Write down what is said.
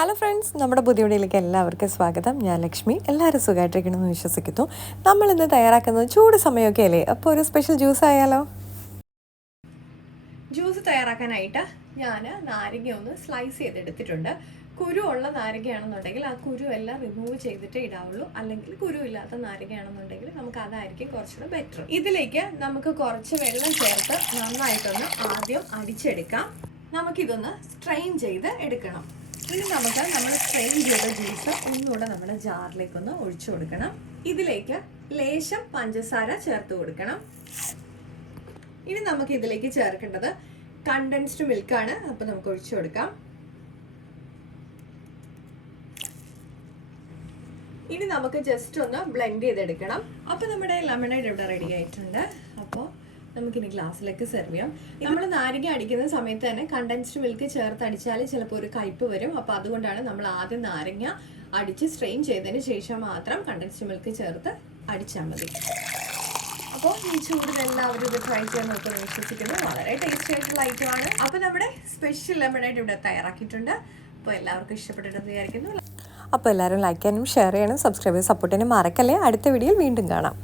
Hello friends, നമ്മുടെ പുതിയ വീഡിയോയിലേക്ക് എല്ലാവർക്കും സ്വാഗതം. ഞാൻ ലക്ഷ്മി. എല്ലാവരും സുഖമായിട്ടിരിക്കണമെന്ന് വിശ്വസിക്കുന്നു. നമ്മളിന്ന് തയ്യാറാക്കുന്നത് ചൂട് സമയമൊക്കെ അല്ലേ, അപ്പോൾ ഒരു സ്പെഷ്യൽ ജ്യൂസ് ആയാലോ. ജ്യൂസ് തയ്യാറാക്കാനായിട്ട് ഞാൻ നാരങ്ങ ഒന്ന് സ്ലൈസ് ചെയ്തെടുത്തിട്ടുണ്ട്. കുരു ഉള്ള നാരങ്ങയാണെന്നുണ്ടെങ്കിൽ ആ കുരു എല്ലാം റിമൂവ് ചെയ്തിട്ടേ ഇടാവുള്ളൂ. അല്ലെങ്കിൽ കുരു ഇല്ലാത്ത നാരങ്ങയാണെന്നുണ്ടെങ്കിൽ നമുക്ക് അതായിരിക്കും കുറച്ചുകൂടെ ബെറ്റർ. ഇതിലേക്ക് നമുക്ക് കുറച്ച് വെള്ളം ചേർത്ത് നന്നായിട്ടൊന്ന് ആദ്യം അടിച്ചെടുക്കാം. നമുക്കിതൊന്ന് സ്ട്രെയിൻ ചെയ്ത് എടുക്കണം. ഇനി നമുക്ക് നമ്മൾ സ്ട്രെയിൻ ചെയ്ത ജ്യൂസ് ഒന്നുകൂടെ നമ്മുടെ ജാറിലേക്കൊന്ന് ഒഴിച്ചു കൊടുക്കണം. ഇതിലേക്ക് ലേശം പഞ്ചസാര ചേർത്ത് കൊടുക്കണം. ഇനി നമുക്ക് ഇതിലേക്ക് ചേർക്കേണ്ടത് കണ്ടൻസ്ഡ് മിൽക്കാണ്. അപ്പോൾ നമുക്ക് ഒഴിച്ചു കൊടുക്കാം. ഇനി നമുക്ക് ജസ്റ്റ് ഒന്ന് ബ്ലെൻഡ് ചെയ്തെടുക്കണം. അപ്പോൾ നമ്മുടെ ലെമണേഡ് ഇവിടെ റെഡി ആയിട്ടുണ്ട്. അപ്പോൾ നമുക്കിനി ഗ്ലാസ്സിലേക്ക് സെർവ് ചെയ്യാം. നമ്മൾ നാരങ്ങ അടിക്കുന്ന സമയത്ത് തന്നെ കണ്ടൻസ്ഡ് മിൽക്ക് ചേർത്ത് അടിച്ചാൽ ചിലപ്പോൾ ഒരു കയ്പ്പ് വരും. അപ്പോൾ അതുകൊണ്ടാണ് നമ്മൾ ആദ്യം നാരങ്ങ അടിച്ച് സ്ട്രെയിൻ ചെയ്തതിന് ശേഷം മാത്രം കണ്ടൻസ്ഡ് മിൽക്ക് ചേർത്ത് അടിച്ചാൽ മതി. അപ്പോൾ ഈ ചൂടിൽ എല്ലാവരും ഇത് ട്രൈ ചെയ്യാൻ നോക്കുമെന്ന് വിശ്വസിക്കുന്നു. വളരെ ടേസ്റ്റി ആയിട്ടുള്ള ഐറ്റമാണ്. അപ്പോൾ നമ്മുടെ സ്പെഷ്യൽ ലെമണേഡ് ഇവിടെ തയ്യാറാക്കിയിട്ടുണ്ട്. അപ്പോൾ എല്ലാവർക്കും ഇഷ്ടപ്പെട്ടിട്ടെന്ന് വിചാരിക്കുന്നു. അപ്പോൾ എല്ലാവരും ലൈക്ക് ചെയ്യാനും ഷെയർ ചെയ്യാനും സബ്സ്ക്രൈബ് ചെയ്യാനും സപ്പോർട്ട് ചെയ്യാനും മറക്കല്ലേ. അടുത്ത വീഡിയോയിൽ വീണ്ടും കാണാം.